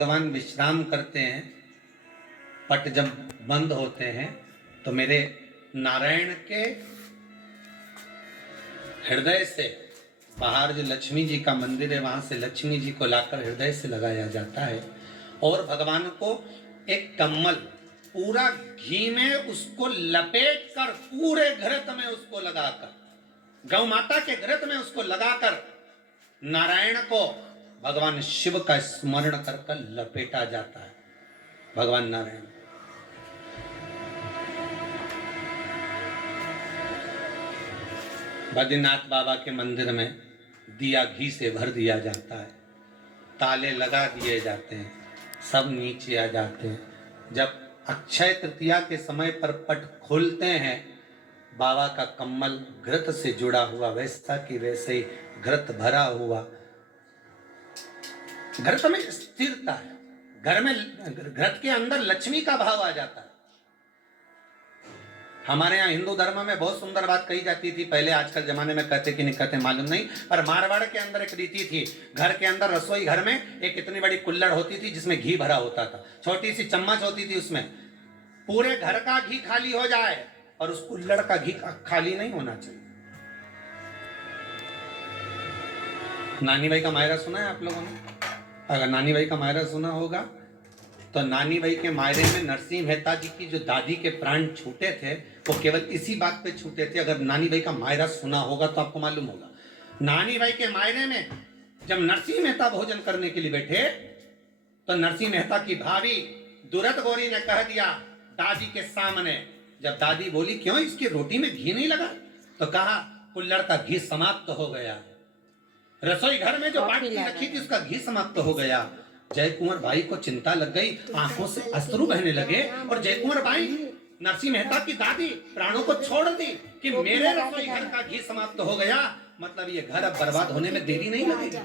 भगवान विश्राम करते हैं, पट जब बंद होते हैं तो मेरे नारायण के हृदय से बाहर जो लक्ष्मी जी का मंदिर है वहां से लक्ष्मी जी को लाकर हृदय से लगाया जाता है और भगवान को एक कम्मल पूरा घी में उसको लपेट कर पूरे घृत में उसको लगाकर गौ माता के घृत में उसको लगाकर नारायण को भगवान शिव का स्मरण कर लपेटा जाता है। भगवान नारायण बद्रीनाथ बाबा के मंदिर में दिया घी से भर दिया जाता है, ताले लगा दिए जाते हैं, सब नीचे आ जाते हैं। जब अक्षय तृतीया के समय पर पट खोलते हैं, बाबा का कम्मल घृत से जुड़ा हुआ वैसा की वैसे ही घृत भरा हुआ, घृत में स्थिरता है, घर में घृत के अंदर लक्ष्मी का भाव आ जाता है। हमारे यहाँ हिंदू धर्म में बहुत सुंदर बात कही जाती थी पहले, आजकल जमाने में कहते कि नहीं कहते मालूम नहीं, पर मारवाड़ के अंदर एक रीति थी, घर के अंदर रसोई घर में एक इतनी बड़ी कुल्हड़ होती थी जिसमें घी भरा होता था, छोटी सी चम्मच होती थी, उसमें पूरे घर का घी खाली हो जाए और उस कुल्हड़ का घी खाली नहीं होना चाहिए। नानी भाई का मायरा सुना है आप लोगों ने? अगर नानी भाई का मायरा सुना होगा तो नानी भाई के मायरे में नरसिंह मेहता जी की जो दादी के प्राण छूटे थे वो केवल इसी बात पे छूटे थे। अगर नानी भाई का मायरा सुना होगा तो आपको मालूम होगा, नानी भाई के मायरे में जब नरसिंह मेहता भोजन करने के लिए बैठे तो नरसिंह मेहता की भाभी दुरत गौरी ने कह दिया दादी के सामने, जब दादी बोली क्यों इसकी रोटी में घी नहीं लगा, तो कहा कुल्हड़ का घी समाप्त हो गया, रसोई घर में जो बाटी रखी थी उसका घी समाप्त हो गया। जय कुंवर भाई को चिंता लग गई, आंखों से अश्रु बहने लगे और जय कुंवर भाई नरसिंह मेहता की दादी प्राणों को छोड़ दी कि मेरे रसोई घर का घी समाप्त हो गया, मतलब ये घर अब बर्बाद होने में देरी नहीं लगेगी।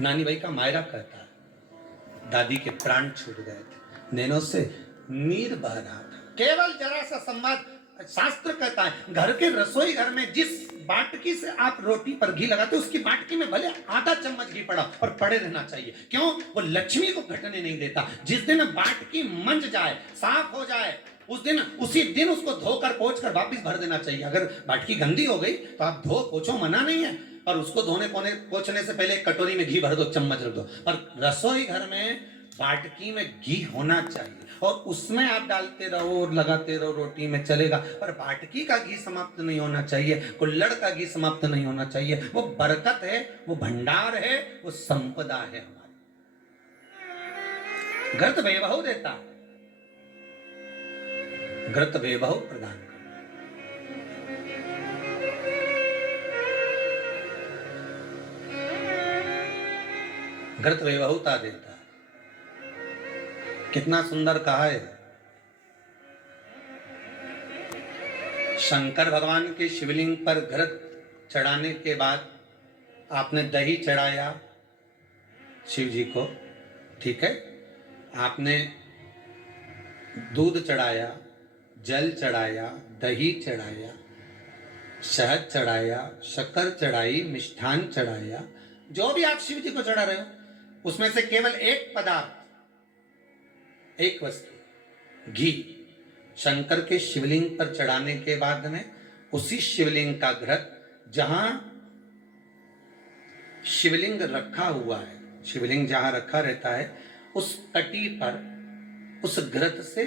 नानी भाई का मायरा कहता है दादी के प्राण छूट गए थे, नैनों से नीर बह रहा था, केवल जरा सा संवाद। शास्त्र कहता है घर के रसोई घर में जिस बाटकी से आप रोटी पर घी लगाते उसकी बाटकी में भले आधा चम्मच घी पड़ा और पड़े रहना चाहिए, क्यों? वो लक्ष्मी को घटने नहीं देता। जिस दिन बाटकी मंज जाए, साफ हो जाए, उस दिन उसी दिन उसको धोकर पोंछ कर वापस भर देना चाहिए। अगर बाटकी गंदी हो गई तो आप धो पोछो, मना नहीं है, पर उसको धोने पोछने से पहले कटोरी में घी भर दो, चम्मच रख दो। पर रसोई घर में बाटकी में घी होना चाहिए और उसमें आप डालते रहो और लगाते रहो, रोटी में चलेगा, पर बाटकी का घी समाप्त नहीं होना चाहिए, कुल्हड़ का घी समाप्त नहीं होना चाहिए। वो बरकत है, वो भंडार है, वो संपदा है हमारी। घृत वैभव देता है, घृत वैभव प्रदान करता है, घृत वैभवता देता है। कितना सुंदर कहा है। शंकर भगवान के शिवलिंग पर घृत चढ़ाने के बाद आपने दही चढ़ाया शिव जी को, ठीक है, आपने दूध चढ़ाया, जल चढ़ाया, दही चढ़ाया, शहद चढ़ाया, शक्कर चढ़ाई, मिष्ठान चढ़ाया, जो भी आप शिव जी को चढ़ा रहे हो उसमें से केवल एक पदार्थ, एक वस्तु, घी, शंकर के शिवलिंग पर चढ़ाने के बाद में उसी शिवलिंग का घृत, जहां शिवलिंग रखा हुआ है, शिवलिंग जहां रखा रहता है उस कटी पर उस घृत से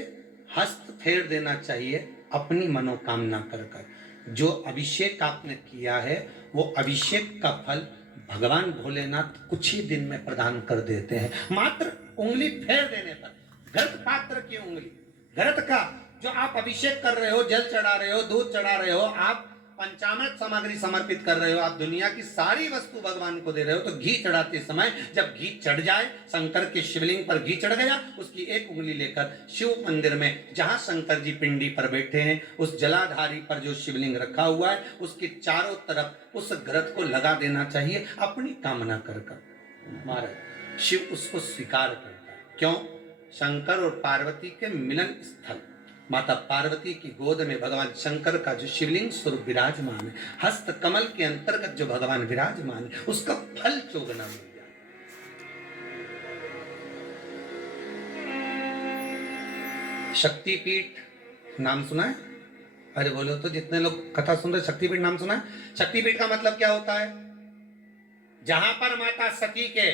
हस्त फेर देना चाहिए अपनी मनोकामना कर। जो अभिषेक आपने किया है वो अभिषेक का फल भगवान भोलेनाथ कुछ ही दिन में प्रदान कर देते हैं। मात्र उंगली फेर देने पर घृत पात्र की उंगली, घृत का जो आप अभिषेक कर रहे हो, जल चढ़ा रहे हो, दूध चढ़ा रहे हो, आप पंचामृत सामग्री समर्पित कर रहे हो, आप दुनिया की सारी वस्तु भगवान को दे रहे हो, तो घी चढ़ाते समय जब घी चढ़ जाए, शंकर के शिवलिंग पर घी चढ़ गया, उसकी एक उंगली लेकर शिव मंदिर में जहां शंकर जी पिंडी पर बैठे हैं उस जलाधारी पर जो शिवलिंग रखा हुआ है उसके चारों तरफ उस घृत को लगा देना चाहिए अपनी कामना कर। महाराज शिव उसको स्वीकार करता है। क्यों? शंकर और पार्वती के मिलन स्थल, माता पार्वती की गोद में भगवान शंकर का जो शिवलिंग स्वरूप विराजमान है, हस्त कमल के अंतर्गत जो भगवान विराजमान है, उसका फल चोगना मिल जाए। शक्तिपीठ नाम सुना है? अरे बोलो तो, जितने लोग कथा सुन रहे, शक्तिपीठ नाम सुना है? शक्तिपीठ का मतलब क्या होता है? जहां पर माता सती के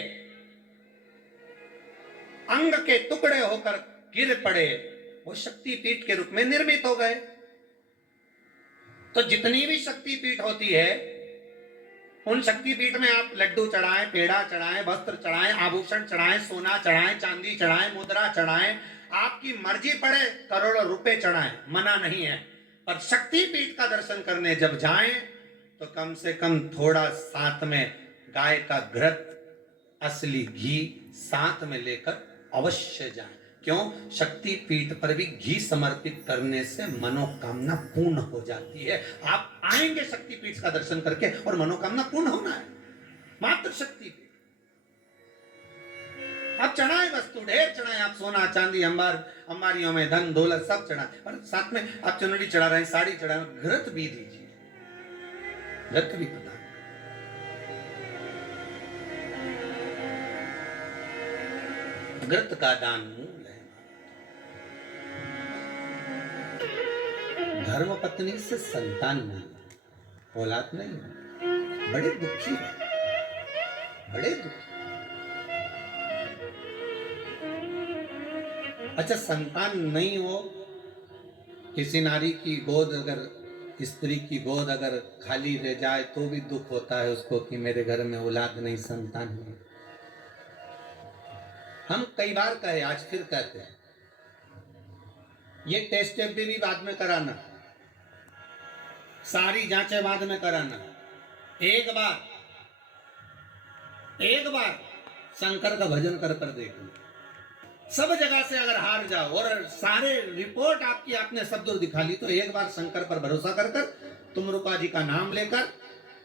अंग के टुकड़े होकर गिर पड़े, वो शक्तिपीठ के रूप में निर्मित हो गए। तो जितनी भी शक्तिपीठ होती है, उन शक्तिपीठ में आप लड्डू चढ़ाएं, पेड़ा चढ़ाएं, वस्त्र चढ़ाएं, आभूषण चढ़ाएं, सोना चढ़ाएं, चांदी चढ़ाएं, मुद्रा चढ़ाएं, आपकी मर्जी पड़े करोड़ों रुपए चढ़ाएं, मना नहीं है। पर शक्तिपीठ का दर्शन करने जब जाएं तो कम से कम थोड़ा साथ में गाय का घृत, असली घी साथ में लेकर अवश्य जाएं। क्यों? शक्तिपीठ पर भी घी समर्पित करने से मनोकामना पूर्ण हो जाती है। आप आएंगे शक्तिपीठ का दर्शन करके और मनोकामना पूर्ण होना है, मात्र शक्तिपीठ। आप चढ़ाएं वस्तु, ढेर चढ़ाएं, आप सोना चांदी अंबारियों में धन दौलत सब चढ़ाएं, पर साथ में आप चुनरी चढ़ा रहे हैं, साड़ी चढ़ा रहे हैं, घृत भी दीजिए, घृत भी प्रदान। घृत का दान मूल है। धर्म पत्नी से संतान नहीं, औलाद नहीं, बड़े दुखी है, बड़े दुखी। अच्छा, संतान नहीं हो, किसी नारी की गोद अगर, स्त्री की गोद अगर खाली रह जाए तो भी दुख होता है उसको कि मेरे घर में औलाद नहीं, संतान नहीं। हम कई बार कहे, आज फिर कहते हैं, ये टेस्ट भी बाद में कराना, सारी जांचें बाद में कराना। एक बार शंकर का भजन कर देखना। सब जगह से अगर हार जाओ और सारे रिपोर्ट आपकी आपने सब दूर दिखा ली, तो एक बार शंकर पर भरोसा कर तुम रूपा जी का नाम लेकर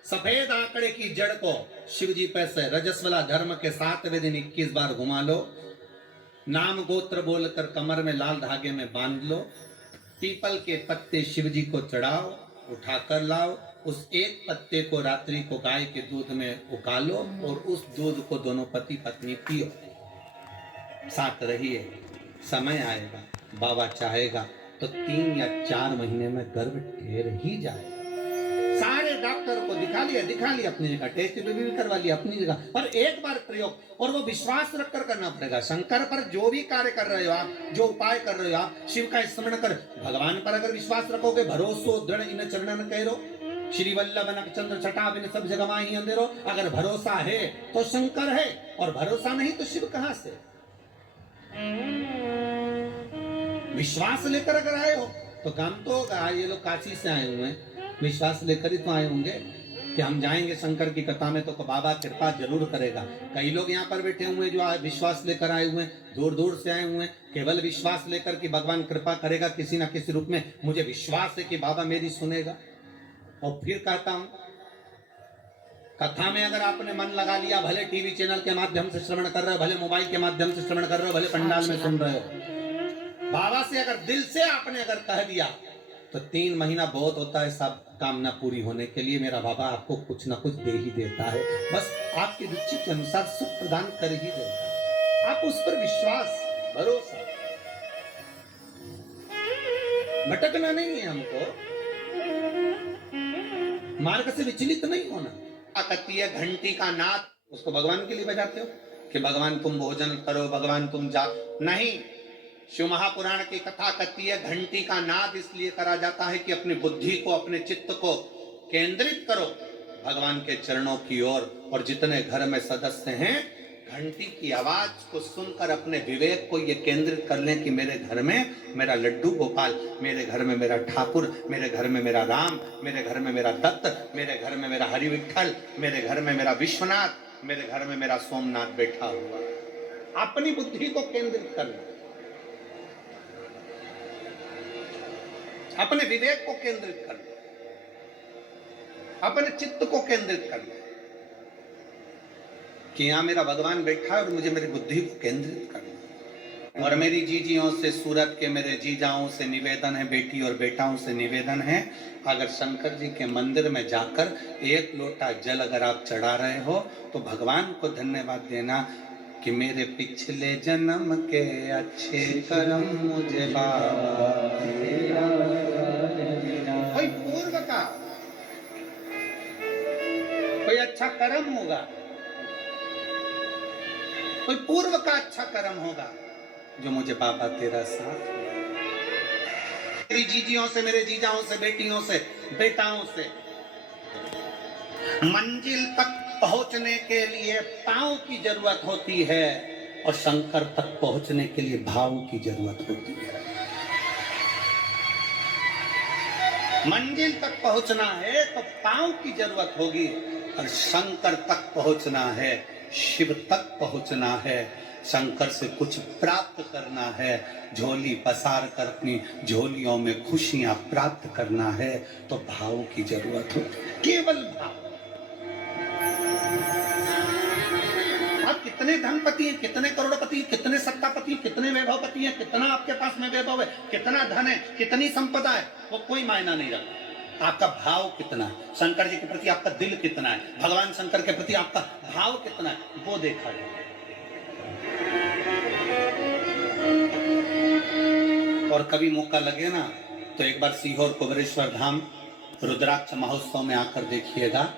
सफेद आंकड़े की जड़ को शिव जी पे से रजस्वला धर्म के 7वें दिन 21 बार घुमा लो। नाम गोत्र बोलकर कमर में लाल धागे में बांध लो। पीपल के पत्ते शिव जी को चढ़ाओ, उठाकर लाओ। उस एक पत्ते को रात्रि को गाय के दूध में उकालो और उस दूध को दोनों पति पत्नी पियो। साथ रहिए, समय आएगा, बाबा चाहेगा तो 3 या 4 महीने में गर्भ ठहर ही जाएगा। सारे डॉक्टर को दिखा लिया अपनी जगह, टेस्ट भी करवा लिया अपनी जगह, पर एक बार प्रयोग, और वो विश्वास रखकर करना पड़ेगा। शंकर पर जो भी कार्य कर रहे हो आप, जो उपाय कर रहे हो आप, शिव का स्मरण कर, भगवान पर अगर विश्वास रखोगे, भरोसो दृढ़ इन चरणन कहो, श्री वल्लभ नक्षत्र छटा बिन सब जगह माही अंधेरो। अगर भरोसा है तो शंकर है, और भरोसा नहीं तो शिव कहां से? विश्वास लेकर अगर आए हो तो काम तो होगा। ये लोग काशी से आए हुए हैं, विश्वास लेकर ही तो आए होंगे कि हम जाएंगे शंकर की कथा में तो बाबा कृपा जरूर करेगा। कई लोग यहाँ पर बैठे हुए जो विश्वास लेकर आए हुए हैं, दूर दूर से आए हुए हैं, केवल विश्वास लेकर कि भगवान कृपा करेगा किसी ना किसी रूप में, मुझे विश्वास है कि बाबा मेरी सुनेगा। और फिर कहता हूं, कथा में अगर आपने मन लगा लिया, भले टीवी चैनल के माध्यम से श्रवण कर रहे हो, भले मोबाइल के माध्यम से श्रवण कर रहे हो, भले पंडाल में सुन रहे हो, बाबा से अगर दिल से आपने अगर कह दिया तो 3 महीना बहुत होता है सब कामना पूरी होने के लिए। मेरा बाबा आपको कुछ ना कुछ दे ही देता है, बस आपकी रुचि के अनुसार सुख प्रदान कर ही देता है। आप उस पर विश्वास, भरोसा, भटकना नहीं है हमको, मार्ग से विचलित नहीं होना। कहती है घंटी का नाद, उसको भगवान के लिए बजाते हो कि भगवान तुम भोजन करो, भगवान तुम जा, नहीं। शिव महापुराण की कथा कहती है घंटी का नाद इसलिए करा जाता है कि अपनी बुद्धि को, अपने चित्त को केंद्रित करो भगवान के चरणों की ओर। और जितने घर में सदस्य हैं, घंटी की आवाज को सुनकर अपने विवेक को ये केंद्रित कर लें कि मेरे घर में मेरा लड्डू गोपाल, मेरे घर में मेरा ठाकुर, मेरे घर में मेरा राम, मेरे घर में मेरा दत्त, मेरे घर में मेरा हरि विठल, मेरे घर में मेरा विश्वनाथ, मेरे घर में मेरा सोमनाथ बैठा हुआ है। अपनी बुद्धि को केंद्रित कर लें, अपने विवेक को केंद्रित कर ले, अपने चित्त को केंद्रित कर ले कि यहां मेरा भगवान बैठा है और मुझे मेरी बुद्धि को केंद्रित करना। और मेरी जीजियों से, सूरत के मेरे जीजाओं से निवेदन है, बेटी और बेटाओं से निवेदन है, अगर शंकर जी के मंदिर में जाकर 1 लोटा जल अगर आप चढ़ा रहे हो तो भगवान को धन्यवाद देना। कि मेरे पिछले जन्म के अच्छे कर्म मुझे बाबा तेरा। कोई पूर्व का कोई अच्छा कर्म होगा, कोई पूर्व का अच्छा कर्म होगा जो मुझे बाबा तेरा साथ, मेरी जीजियों से, मेरे जीजाओं से, बेटियों से, बेटाओं से मंजिल तक पहुंचने के लिए पांव की जरूरत होती है और शंकर तक पहुंचने के लिए भाव की जरूरत होती है। मंजिल तक पहुंचना है तो पांव की जरूरत होगी और शंकर तक पहुंचना है, शिव तक पहुंचना है, शंकर से कुछ प्राप्त करना है, झोली पसार कर अपनी झोलियों में खुशियां प्राप्त करना है तो भाव की जरूरत हो, केवल भाव। आप कितने धनपति हैं, कितने करोड़पति हैं, कितने सत्तापति हैं, कितने वैभवपति हैं, कितना आपके पास में वैभव है, कितना धन है, कितनी संपदा है, वो कोई मायना नहीं रखता। आपका भाव कितना है, शंकर जी के प्रति आपका दिल कितना है, भगवान शंकर के प्रति आपका भाव कितना है, वो देखा जाए। और कभी मौका लगे ना तो एक बार सीहोर कुबेरेश्वर धाम रुद्राक्ष महोत्सव में आकर देखिएगा।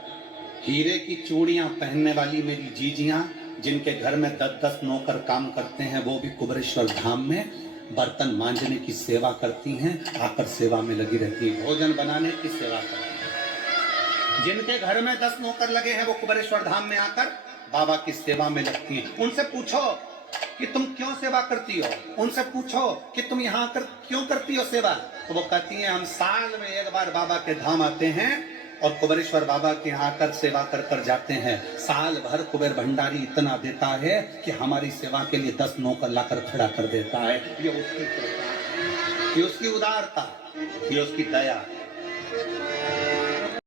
हीरे की चूड़ियां पहनने वाली मेरी जीजियां जिनके घर में 10-10 नौकर काम करते हैं, वो भी कुबेरेश्वर धाम में बर्तन मांजने की सेवा करती हैं, आकर सेवा में लगी रहती है, भोजन बनाने की सेवा करती हैं। जिनके घर में 10 नौकर लगे हैं वो कुबेरेश्वर धाम में आकर बाबा की सेवा में लगती हैं। उनसे पूछो कि तुम क्यों सेवा करती हो, उनसे पूछो कि तुम यहाँ कर क्यों करती हो सेवा, तो वो कहती हैं हम साल में एक बार बाबा के धाम आते हैं और कुबेरेश्वर बाबा के यहाँ आकर सेवा कर कर जाते हैं। साल भर कुबेर भंडारी इतना देता है कि हमारी सेवा के लिए 10 नौकर लाकर खड़ा कर देता है। ये उसकी कृपा, ये उसकी उदारता, ये उसकी दया।